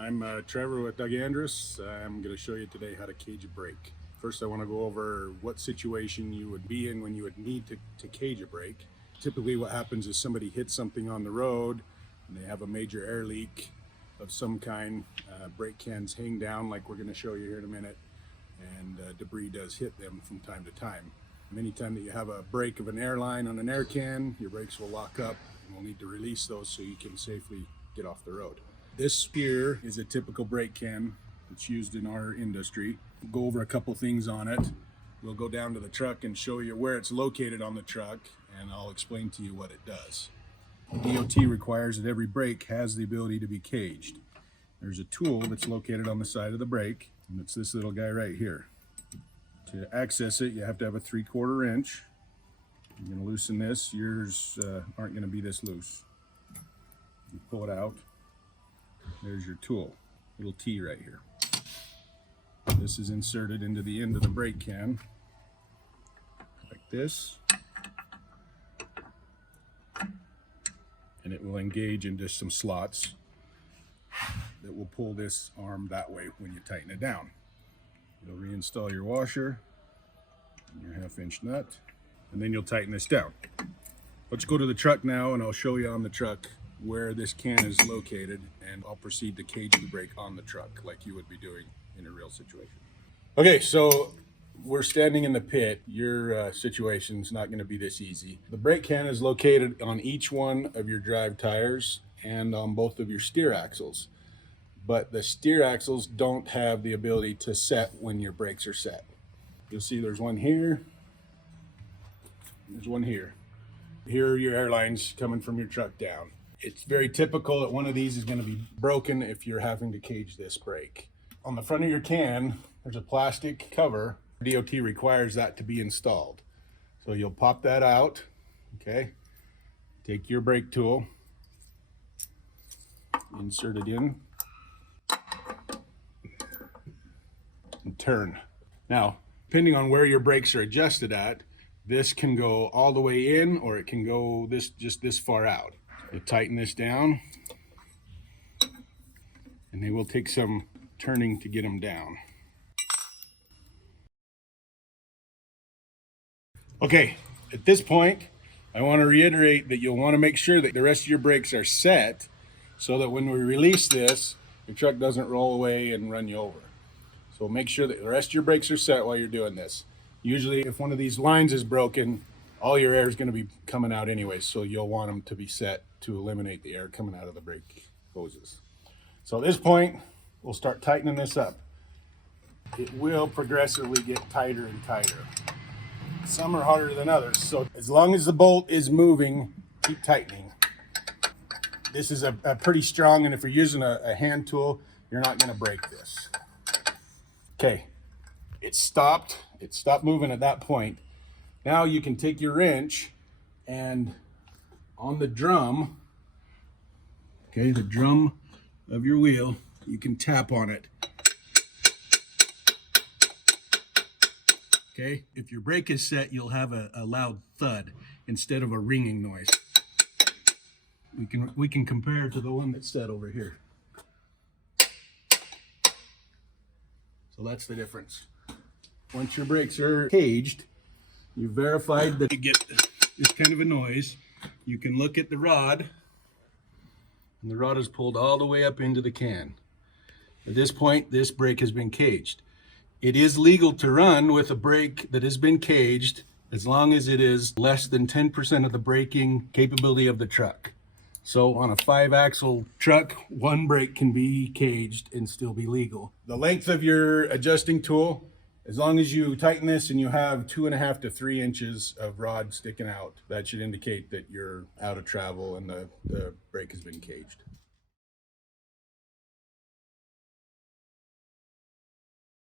I'm Trevor with Doug Andrus. I'm going to show you today how to cage a brake. First, I want to go over what situation you would be in when you would need to cage a brake. Typically what happens is somebody hits something on the road and they have a major air leak of some kind. Brake cans hang down like we're going to show you here in a minute, and debris does hit them from time to time. Anytime that you have a break of an air line on an air can, your brakes will lock up and we'll need to release those so you can safely get off the road. This here is a typical brake can that's used in our industry. We'll go over a couple things on it. We'll go down to the truck and show you where it's located on the truck, and I'll explain to you what it does. DOT requires that every brake has the ability to be caged. There's a tool that's located on the side of the brake, and it's this little guy right here. To access it, you have to have a 3/4 inch. You're going to loosen this. Yours aren't going to be this loose. You pull it out. There's your tool, little T right here. This is inserted into the end of the brake can, like this. And it will engage into some slots that will pull this arm that way when you tighten it down. You'll reinstall your washer and your 1/2 inch nut, and then you'll tighten this down. Let's go to the truck now and I'll show you on the truck where this can is located, and I'll proceed to cage the brake on the truck like you would be doing in a real situation. Okay, so we're standing in the pit. Your situation's not going to be this easy. The brake can is located on each one of your drive tires and on both of your steer axles, but the steer axles don't have the ability to set when your brakes are set. You'll see there's one here, there's one here. Here are your air lines coming from your truck down. It's very typical that one of these is going to be broken if you're having to cage this brake. On the front of your can, there's a plastic cover. DOT requires that to be installed. So you'll pop that out, okay? Take your brake tool, insert it in, and turn. Now, depending on where your brakes are adjusted at, this can go all the way in or it can go just this far out. You tighten this down, and they will take some turning to get them down. Okay, at this point, I want to reiterate that you'll want to make sure that the rest of your brakes are set so that when we release this, your truck doesn't roll away and run you over. So make sure that the rest of your brakes are set while you're doing this. Usually, if one of these lines is broken, all your air is going to be coming out anyway, so you'll want them to be set to eliminate the air coming out of the brake hoses. So at this point, we'll start tightening this up. It will progressively get tighter and tighter. Some are harder than others, so as long as the bolt is moving, keep tightening. This is a pretty strong, and if you're using a hand tool, you're not going to break this. Okay, it stopped moving at that point. Now you can take your wrench and on the drum, okay, the drum of your wheel, you can tap on it. Okay, if your brake is set, you'll have a loud thud instead of a ringing noise. We can compare to the one that's set over here. So that's the difference. Once your brakes are caged, you verified that you get this kind of a noise. You can look at the rod, and the rod is pulled all the way up into the can. At this point, this brake has been caged. It is legal to run with a brake that has been caged as long as it is less than 10% of the braking capability of the truck. So on a 5-axle truck, one brake can be caged and still be legal. The length of your adjusting tool, as long as you tighten this and you have 2.5 to 3 inches of rod sticking out, that should indicate that you're out of travel and the brake has been caged.